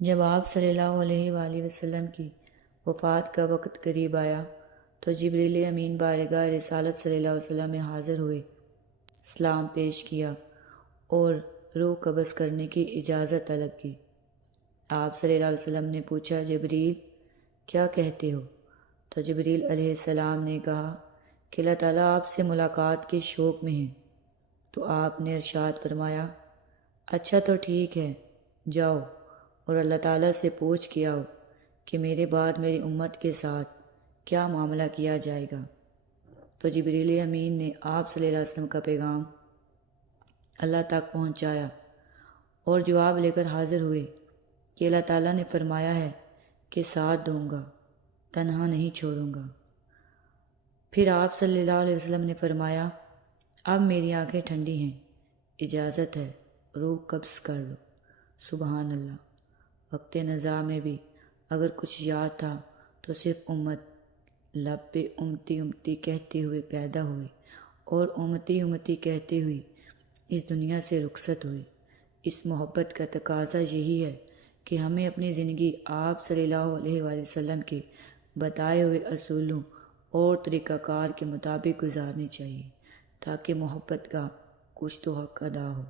جب آپ صلی اللہ علیہ وآلہ وسلم کی وفات کا وقت قریب آیا تو جبریل امین بارگاہ رسالت صلی اللہ علیہ وسلم میں حاضر ہوئے، سلام پیش کیا اور روح قبض کرنے کی اجازت طلب کی۔ آپ صلی اللہ علیہ وسلم نے پوچھا، جبریل کیا کہتے ہو؟ تو جبریل علیہ السلام نے کہا کہ اللہ تعالیٰ آپ سے ملاقات کے شوق میں ہیں۔ تو آپ نے ارشاد فرمایا، اچھا تو ٹھیک ہے، جاؤ اور اللہ تعالیٰ سے پوچھ کے آؤ کہ میرے بعد میری امت کے ساتھ کیا معاملہ کیا جائے گا۔ تو جبریل امین نے آپ صلی اللہ علیہ وسلم کا پیغام اللہ تک پہنچایا اور جواب لے کر حاضر ہوئے کہ اللہ تعالیٰ نے فرمایا ہے کہ ساتھ دوں گا، تنہا نہیں چھوڑوں گا۔ پھر آپ صلی اللہ علیہ وسلم نے فرمایا، اب میری آنکھیں ٹھنڈی ہیں، اجازت ہے روح قبض کر لو۔ سبحان اللہ۔ وقت نزاع میں بھی اگر کچھ یاد تھا تو صرف امت لب پہ امتی امتی کہتے ہوئے پیدا ہوئے اور امتی امتی کہتے ہوئے اس دنیا سے رخصت ہوئے۔ اس محبت کا تقاضا یہی ہے کہ ہمیں اپنی زندگی آپ صلی اللہ علیہ وآلہ وسلم کے بتائے ہوئے اصولوں اور طریقہ کار کے مطابق گزارنی چاہیے تاکہ محبت کا کچھ تو حق ادا ہو۔